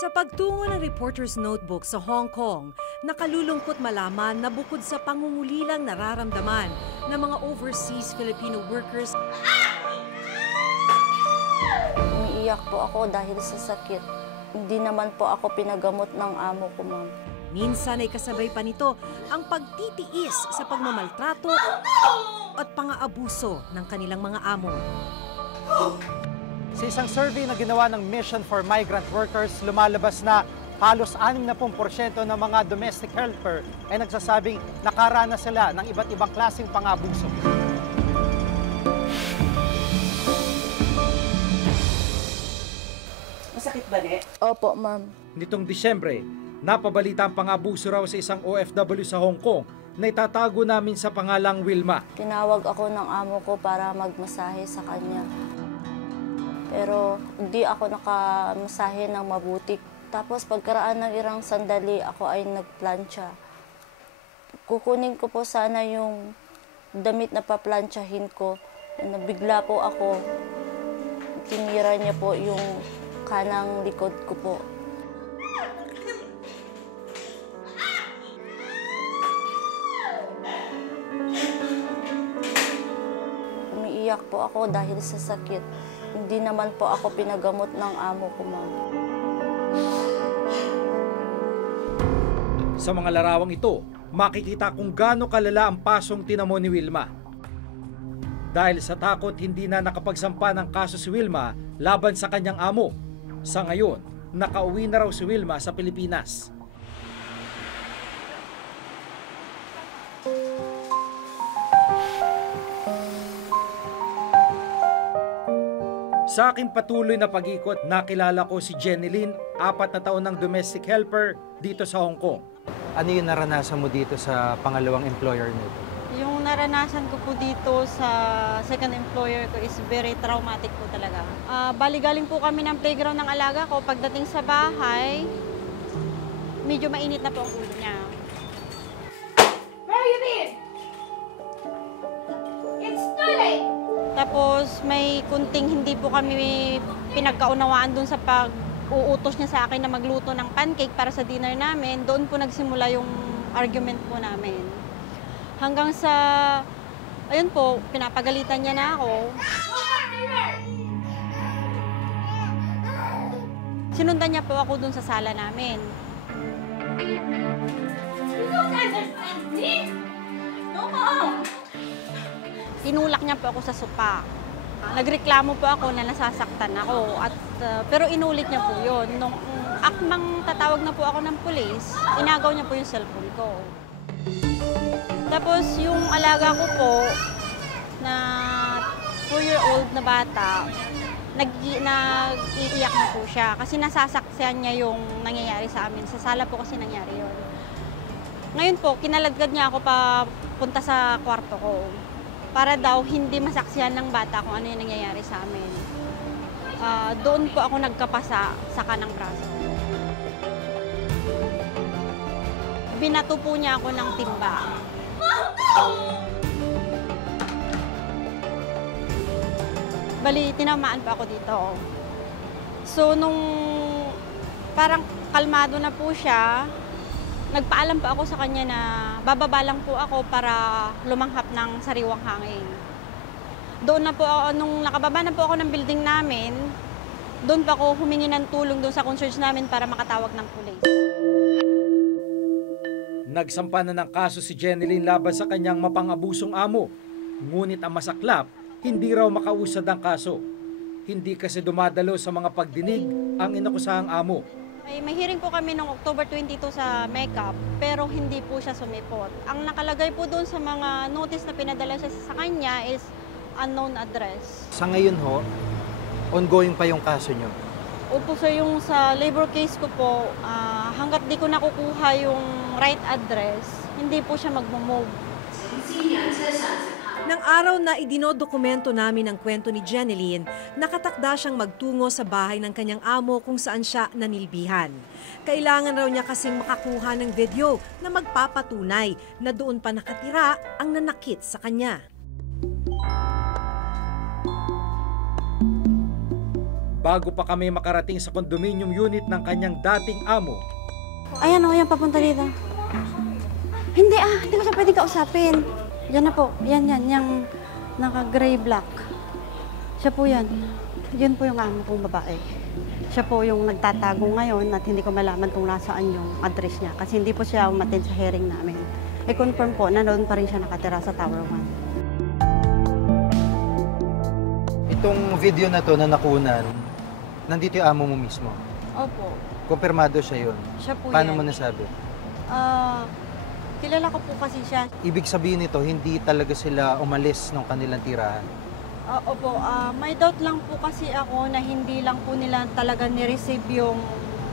Sa pagtungo ng Reporter's Notebook sa Hong Kong, nakalulungkot malaman na bukod sa pangungulilang nararamdaman ng mga overseas Filipino workers, umiiyak po ako dahil sa sakit. Hindi naman po ako pinagamot ng amo ko, ma'am. minsan ay kasabay pa nito ang pagtitiis sa pagmamaltrato at pang-aabuso ng kanilang mga amo. Sa isang survey na ginawa ng Mission for Migrant Workers, lumalabas na halos 60% ng mga domestic helper ay nagsasabing nakaranas sila ng iba't ibang klaseng pang-abuso. Masakit ba, Ne? Opo, ma'am. Nitong Disyembre, napabalita ang pang-abuso raw sa isang OFW sa Hong Kong na itatago namin sa pangalang Wilma. Tinawag ako ng amo ko para magmasahe sa kanya. Pero hindi ako nakamasahe ng mabuti. Tapos pagkaraan ng irang sandali, ako ay nagplancha. Kukunin ko po sana yung damit na paplantsahin ko. Nabigla po ako. Tinira niya po yung kanang likod ko po. Umiiyak po ako dahil sa sakit. Hindi naman po ako pinagamot ng amo ko, ma'am. Sa mga larawang ito, makikita kung gaano kalala ang pasong tinamo ni Wilma. Dahil sa takot, hindi na nakapagsampa ng kaso si Wilma laban sa kanyang amo. Sa ngayon, nakauwi na raw si Wilma sa Pilipinas. Sa aking patuloy na pag-ikot, nakilala ko si Jeneline, 4 na taon ng domestic helper dito sa Hong Kong. Ano yung naranasan mo dito sa pangalawang employer nito? Yung naranasan ko po dito sa second employer ko is very traumatic po talaga. Bali galing po kami ng playground ng alaga ko. Pagdating sa bahay, medyo mainit na po ang ulo niya. Where you been? It's too late! Tapos may kunting hindi po kami pinagkaunawaan dun sa pag-uutos niya sa akin na magluto ng pancake para sa dinner namin. Doon po nagsimula yung argument po namin. Hanggang sa, ayun po, pinapagalitan niya na ako. Sinundan niya po ako dun sa sala namin. You don't understand me? No, Mom! Tinulak niya po ako sa sopa. Nagreklamo po ako na nasasaktan ako. Pero inulit niya po yun. Nung akmang tatawag na po ako ng pulis, inagaw niya po yung cellphone ko. Tapos yung alaga ko po, na 4-year-old na bata, nag-iiyak na po siya. Kasi nasasaksihan niya yung nangyayari sa amin. Sa sala po kasi nangyari yun. Ngayon po, kinaladkad niya ako papunta sa kwarto ko. Para daw hindi masaksihan ng bata kung ano yung nangyayari sa amin. Doon po ako nagkapasa sa kanang braso. Binato po niya ako ng timba. Bali, tinamaan pa ako dito. So, nung parang kalmado na po siya, nagpaalam po ako sa kanya na bababa lang po ako para lumanghap ng sariwang hangin. Doon na po ako, nung nakababa na po ako ng building namin, doon pa ako humingi ng tulong doon sa concierge namin para makatawag ng pulis. Nagsampa na ng kaso si Jeneline laban sa kanyang mapang-abusong amo. Ngunit ang masaklap, hindi raw makausad ang kaso. Hindi kasi dumadalo sa mga pagdinig ang inakusahang amo. May hearing po kami noong October 22 sa Makeup, pero hindi po siya sumipot. Ang nakalagay po doon sa mga notice na pinadala siya sa kanya is unknown address. Sa ngayon ho, ongoing pa yung kaso nyo? Opo sir, yung sa labor case ko po, hanggat di ko nakukuha yung right address, hindi po siya magmamove. Nang araw na idinodokumento namin ang kwento ni Jeneline, nakatakda siyang magtungo sa bahay ng kanyang amo kung saan siya nanilbihan. Kailangan raw niya kasing makakuha ng video na magpapatunay na doon pa nakatira ang nanakit sa kanya. bago pa kami makarating sa condominium unit ng kanyang dating amo. Ayan o, yan papunta dito. Hindi ko siya pwedeng kausapin. Yan na po, yan, yung naka-gray black. Siya po yan. Yun po yung amo kong babae. Siya po yung nagtatago ngayon at hindi ko malaman kung nasaan yung address niya kasi hindi po siya umattend sa hearing namin. I-confirm po na doon pa rin siya nakatira sa Tower 1. Itong video na to na nakunan, nandito yung amo mo mismo. Opo. Kumpirmado siya yun. Siya po Paano yan. mo nasabi? Kilala ko po kasi siya. Ibig sabihin nito, hindi talaga sila umalis ng kanilang tirahan. Opo, may doubt lang po kasi ako na hindi lang po nila talaga ni-receive yung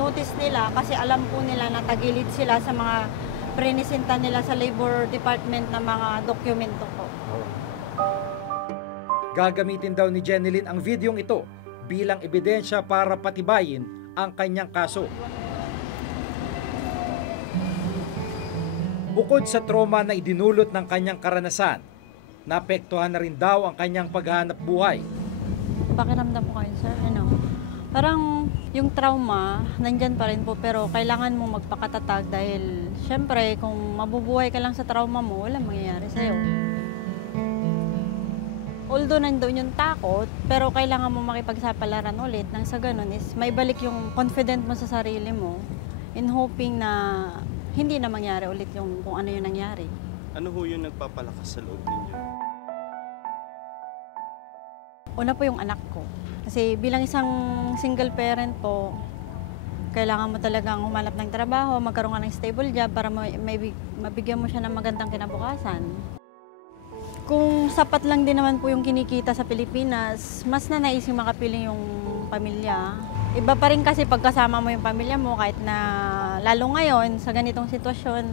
notice nila kasi alam po nila na tagilid sila sa mga prinisinta nila sa Labor Department na mga dokumento po. Gagamitin daw ni Jeneline ang videong ito bilang ebidensya para patibayin ang kanyang kaso. Bukod sa trauma na idinulot ng kanyang karanasan, naapektuhan na rin daw ang kanyang paghahanap buhay. Pakiramdam ko kayo, sir, parang yung trauma, nandyan pa rin po, pero kailangan mong magpakatatag dahil syempre, kung mabubuhay ka lang sa trauma mo, walang mangyayari sa'yo. Although nandoon yung takot, pero kailangan mo makipagsapalaran ulit nang sa ganun is may balik yung confident mo sa sarili mo in hoping na hindi na mangyari ulit yung kung ano yung nangyari. Ano ho yung nagpapalakas sa loob ninyo? Una po yung anak ko. Kasi bilang isang single parent po, kailangan mo talagang humanap ng trabaho, magkaroon ka ng stable job para mabigyan mo siya ng magandang kinabukasan. Kung sapat lang din naman po yung kinikita sa Pilipinas, mas na naising makapiling yung pamilya. Iba pa rin kasi pagkasama mo yung pamilya mo kahit na lalo ngayon sa ganitong sitwasyon,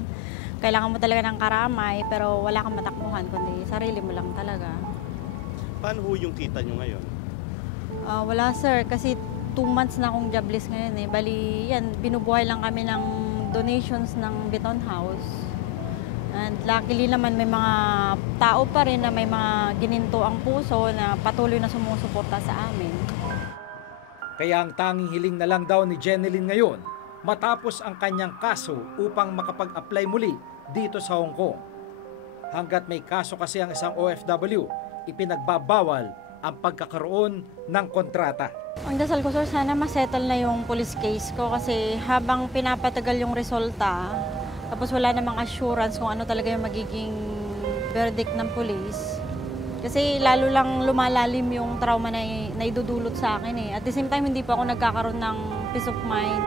kailangan mo talaga ng karamay pero wala kang matakbuhan kundi sarili mo lang talaga. Paano ho yung kita nyo ngayon? Wala sir, kasi 2 months na akong jobless ngayon eh. Bali yan, binubuhay lang kami ng donations ng Beton House. And luckily naman may mga tao pa rin na may mga gininto ang puso na patuloy na sumusuporta sa amin. Kaya ang tanging hiling na lang daw ni Jeneline ngayon matapos ang kanyang kaso upang makapag-apply muli dito sa Hong Kong. Hanggat may kaso kasi ang isang OFW, ipinagbabawal ang pagkakaroon ng kontrata. Ang dasal ko sir, sana masettle na yung police case ko kasi habang pinapatagal yung resulta, tapos wala namang assurance kung ano talaga yung magiging verdict ng police. Kasi lalo lang lumalalim yung trauma na idudulot sa akin eh. At the same time, hindi pa ako nagkakaroon ng peace of mind.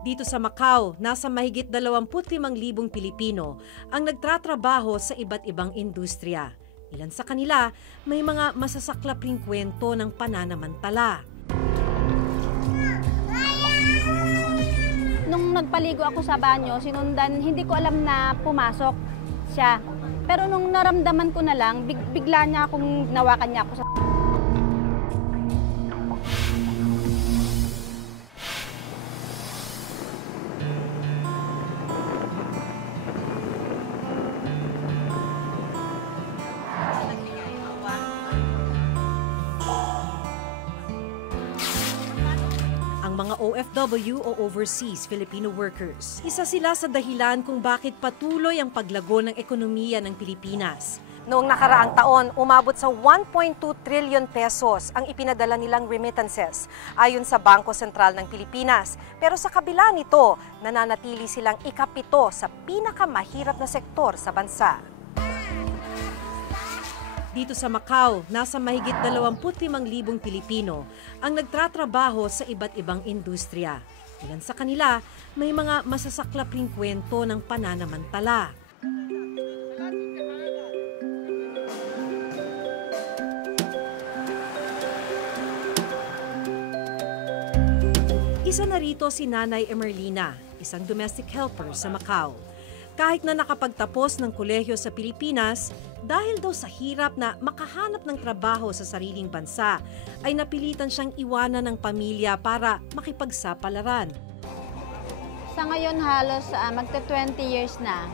Dito sa Macau, nasa mahigit 25,000 Pilipino ang nagtatrabaho sa iba't ibang industriya. Ilan sa kanila, may mga masasaklap ring kwento ng pananamantala. Nung nagpaligo ako sa banyo, sinundan, hindi ko alam na pumasok siya. Pero nung naramdaman ko na lang, bigla niya akong nawakan niya ako sa... Mga OFW o Overseas Filipino Workers. Isa sila sa dahilan kung bakit patuloy ang paglago ng ekonomiya ng Pilipinas. Noong nakaraang taon, umabot sa 1.2 trillion pesos ang ipinadala nilang remittances ayon sa Bangko Sentral ng Pilipinas. Pero sa kabila nito, nananatili silang ikapito sa pinakamahirap na sektor sa bansa. Dito sa Macau, nasa mahigit 25,000 Pilipino ang nagtatrabaho sa iba't ibang industriya. Ilan sa kanila, may mga masasaklap ring kwento ng pananamantala. Isa na rito si Nanay Emerlina, isang domestic helper sa Macau. Kahit na nakapagtapos ng kolehiyo sa Pilipinas, dahil daw sa hirap na makahanap ng trabaho sa sariling bansa, ay napilitan siyang iwanan ng pamilya para makipagsapalaran. Sa ngayon halos magta 20 years na.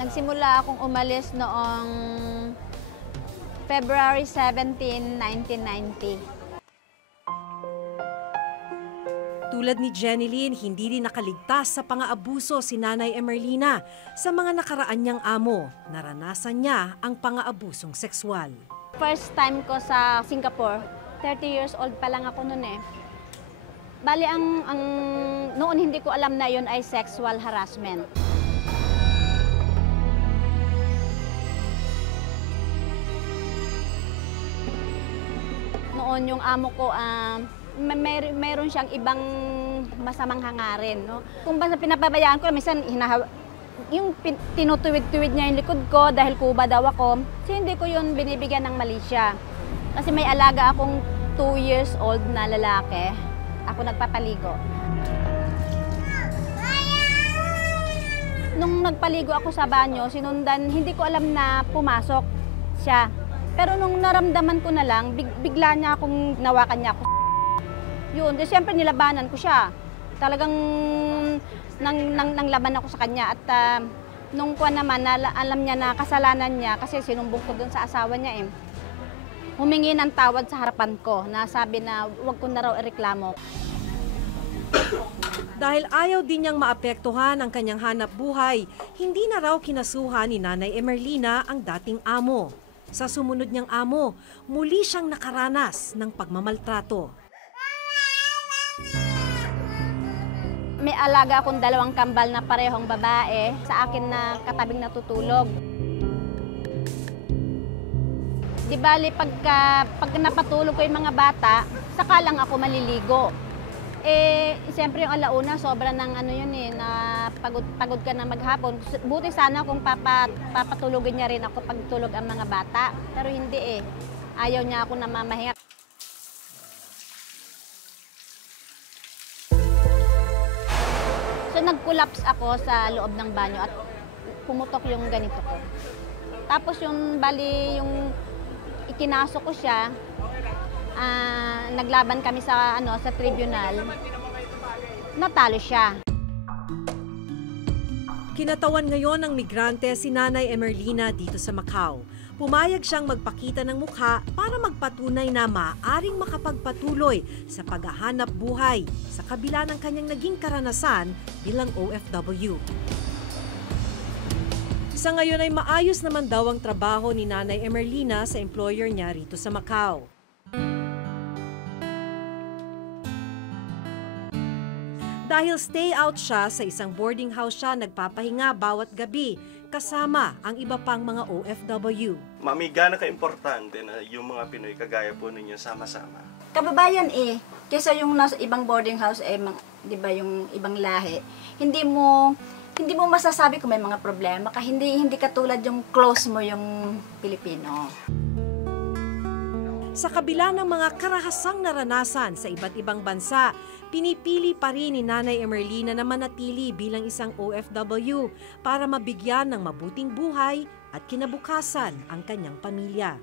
Nagsimula akong umalis noong February 17, 1990. Tulad ni Jeneline, hindi rin nakaligtas sa pang-aabuso si Nanay Emerlina. Sa mga nakaraan niyang amo, naranasan niya ang pang-aabusong sexual. First time ko sa Singapore, 30 years old pa lang ako noon eh. Bali, noon hindi ko alam na yon ay sexual harassment. Noon yung amo ko, mayroon siyang ibang masamang hangarin. No? Kung basta pinapabayaan ko, minsan yung tinutuwid-tuwid niya yung likod ko dahil kuba daw ako, so hindi ko yun binibigyan ng mali siya. Kasi may alaga akong 2 years old na lalaki. Ako nagpapaligo. Nung nagpaligo ako sa banyo, sinundan, hindi ko alam na pumasok siya. Pero nung naramdaman ko na lang, bigla niya akong nawakan niya ako. Yun, kasi siyempre nilabanan ko siya. Talagang nanglaban ako sa kanya. At nung kuwan naman, alam niya na kasalanan niya kasi sinumbong ko dun sa asawa niya eh. Humingi ng tawad sa harapan ko na sabi na huwag ko na raw ireklamo. Dahil ayaw din niyang maapektuhan ang kanyang hanap buhay, hindi na raw kinasuhan ni Nanay Emerlina ang dating amo. Sa sumunod niyang amo, muli siyang nakaranas ng pagmamaltrato. May alaga akong 2 kambal na parehong babae sa akin na katabing natutulog. Di bali, pag napatulog ko yung mga bata, saka lang ako maliligo. Eh, siyempre yung alauna, sobra ng ano yun eh, na pagod ka na maghapon. Buti sana kung papatulogin niya rin ako pagtulog ang mga bata. Pero hindi eh. Ayaw niya ako namamahinga. So nag-collapse ako sa loob ng banyo at pumutok yung ganito ko. Tapos yung bali, yung ikinaso ko siya, naglaban kami sa sa tribunal. Natalo siya. Kinatawan ngayon ng migrante si Nanay Emerlina dito sa Macau. Pumayag siyang magpakita ng mukha para magpatunay na maaaring makapagpatuloy sa paghahanap buhay sa kabila ng kanyang naging karanasan bilang OFW. Sa ngayon ay maayos naman daw ang trabaho ni Nanay Emerlina sa employer niya rito sa Macau. Dahil stay out siya sa isang boarding house siya nagpapahinga bawat gabi kasama ang iba pang mga OFW. Mami, gaano ka-importante na yung mga Pinoy kagaya po ninyo sama-sama? Kababayan eh. Kesa yung nasa ibang boarding house eh, di ba yung ibang lahi, hindi mo masasabi kung may mga problema kasi hindi katulad yung close mo yung Pilipino. Sa kabila ng mga karahasang naranasan sa iba't ibang bansa, pinipili pa rin ni Nanay Emerlina na manatili bilang isang OFW para mabigyan ng mabuting buhay at kinabukasan ang kanyang pamilya.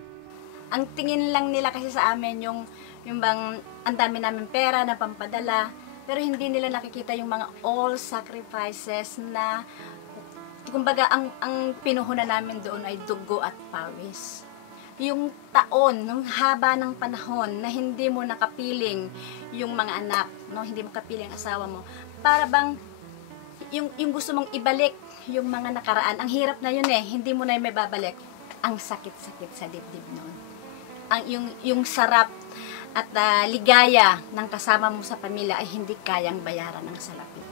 Ang tingin lang nila kasi sa amin yung bang ang dami namin pera na pampadala, pero hindi nila nakikita yung mga all sacrifices na kumbaga ang pinuhunan namin doon ay dugo at pawis. Yung taon, ng haba ng panahon na hindi mo nakapiling yung mga anak, no, hindi mo kapiling ang asawa mo, para bang yung gusto mong ibalik yung mga nakaraan, ang hirap na yun eh, hindi mo na may babalik. Ang sakit-sakit sa dibdib noon. Yung sarap at ligaya ng kasama mo sa pamilya ay hindi kayang bayaran ng salapi.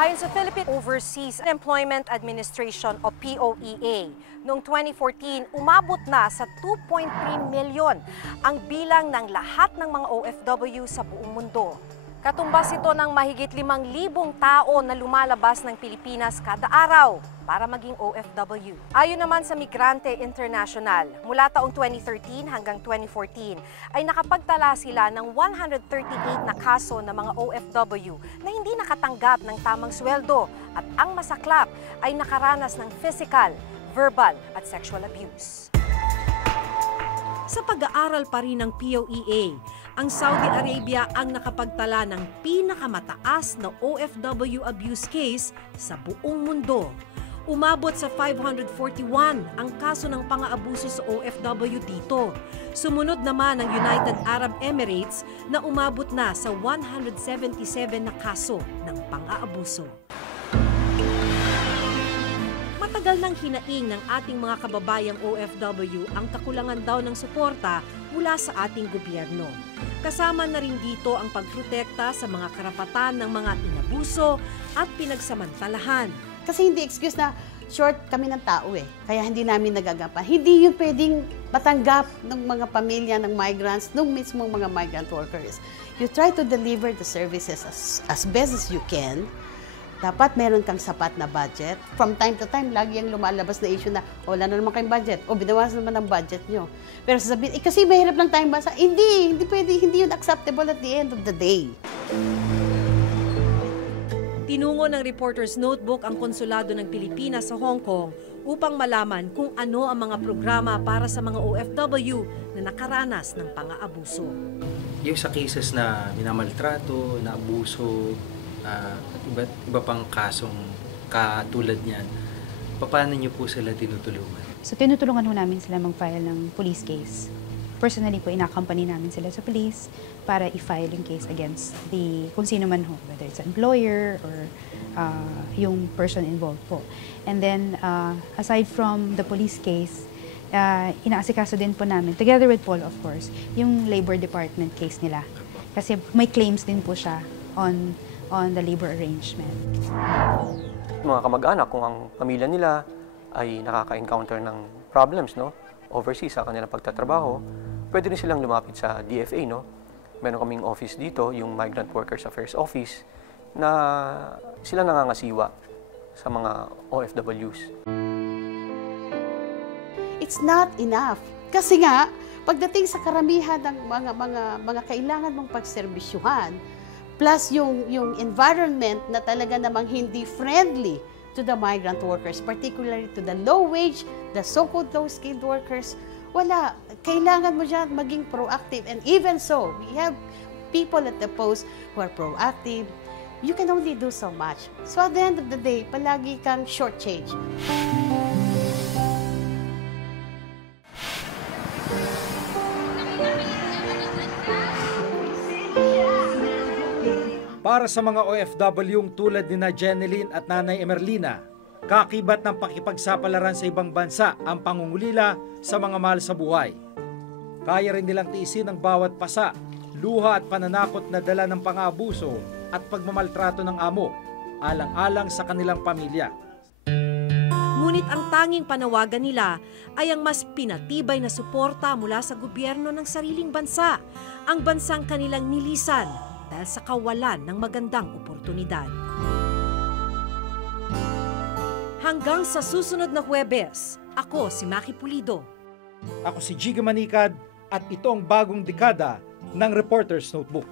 Ayon sa Philippine Overseas Employment Administration o POEA, noong 2014, umabot na sa 2.3 milyon ang bilang ng lahat ng mga OFW sa buong mundo. Katumbas ito ng mahigit 5,000 tao na lumalabas ng Pilipinas kada araw para maging OFW. Ayon naman sa Migrante International, mula taong 2013 hanggang 2014 ay nakapagtala sila ng 138 na kaso ng mga OFW na hindi nakatanggap ng tamang sweldo at ang masaklap ay nakaranas ng physical, verbal at sexual abuse. Sa pag-aaral pa rin ng POEA, ang Saudi Arabia ang nakapagtala ng pinakamataas na OFW abuse case sa buong mundo. Umabot sa 541 ang kaso ng pang-aabuso sa OFW dito. Sumunod naman ang United Arab Emirates na umabot na sa 177 na kaso ng pang-aabuso. Matagal nang hinaing ng ating mga kababayang OFW ang kakulangan daw ng suporta mula sa ating gobyerno. Kasama na rin dito ang pagprotekta sa mga karapatan ng mga inabuso at pinagsamantalahan. Kasi hindi excuse na short kami ng tao kaya hindi namin nagagapan. Hindi yun pwedeng matanggap ng mga pamilya ng migrants, ng mismong mga migrant workers. You try to deliver the services as best as you can. Dapat meron kang sapat na budget. From time to time, lagi ang lumalabas na issue na wala na naman kayong budget o binawasan naman ang budget nyo. Pero sasabihin, kasi mahirap lang tayong bansa. Hindi pwede, hindi yun acceptable at the end of the day. Tinungo ng Reporter's Notebook ang konsulado ng Pilipinas sa Hong Kong upang malaman kung ano ang mga programa para sa mga OFW na nakaranas ng pang-aabuso. Yung sa cases na minamaltrato, na abuso, at iba pang kasong katulad niyan, paano niyo po sila tinutulungan? So tinutulungan ho namin sila mag-file ng police case. Personally po, ina-accompany namin sila sa police para i-file yung case against kung sino man ho, whether it's an employer or yung person involved po. And then, aside from the police case, inaasikaso din po namin, together with Paul of course, yung labor department case nila. Kasi may claims din po siya on the labor arrangement. Mga kamag-anak, kung ang pamilya nila ay nakaka-encounter ng problems, overseas sa kanilang pagtatrabaho, pwede rin silang lumapit sa DFA, Meron kaming office dito, yung Migrant Workers Affairs Office, na sila nangangasiwa sa mga OFWs. It's not enough. Kasi nga, pagdating sa karamihan ng mga kailangan mong pagserbisyuhan, plus yung environment na talaga namang hindi friendly to the migrant workers, particularly to the low-wage, the so-called low-skilled workers, wala. Kailangan mo dyan maging proactive. And even so, we have people at the post who are proactive. You can only do so much. So at the end of the day, palagi kang shortchange. Para sa mga OFW tulad ni na Jeneline at Nanay Emerlina, kakibat ng pakipagsapalaran sa ibang bansa ang pangungulila sa mga mahal sa buhay. Kaya rin nilang tiisin ang bawat pasa, luha at pananakot na dala ng pang-aabuso at pagmamaltrato ng amo, alang-alang sa kanilang pamilya. Ngunit ang tanging panawagan nila ay ang mas pinatibay na suporta mula sa gobyerno ng sariling bansa, ang bansang kanilang nilisan dahil sa kawalan ng magandang oportunidad. Hanggang sa susunod na Huwebes, ako si Maki Pulido. Ako si Jiggy Manikad at ito ang bagong dekada ng Reporter's Notebook.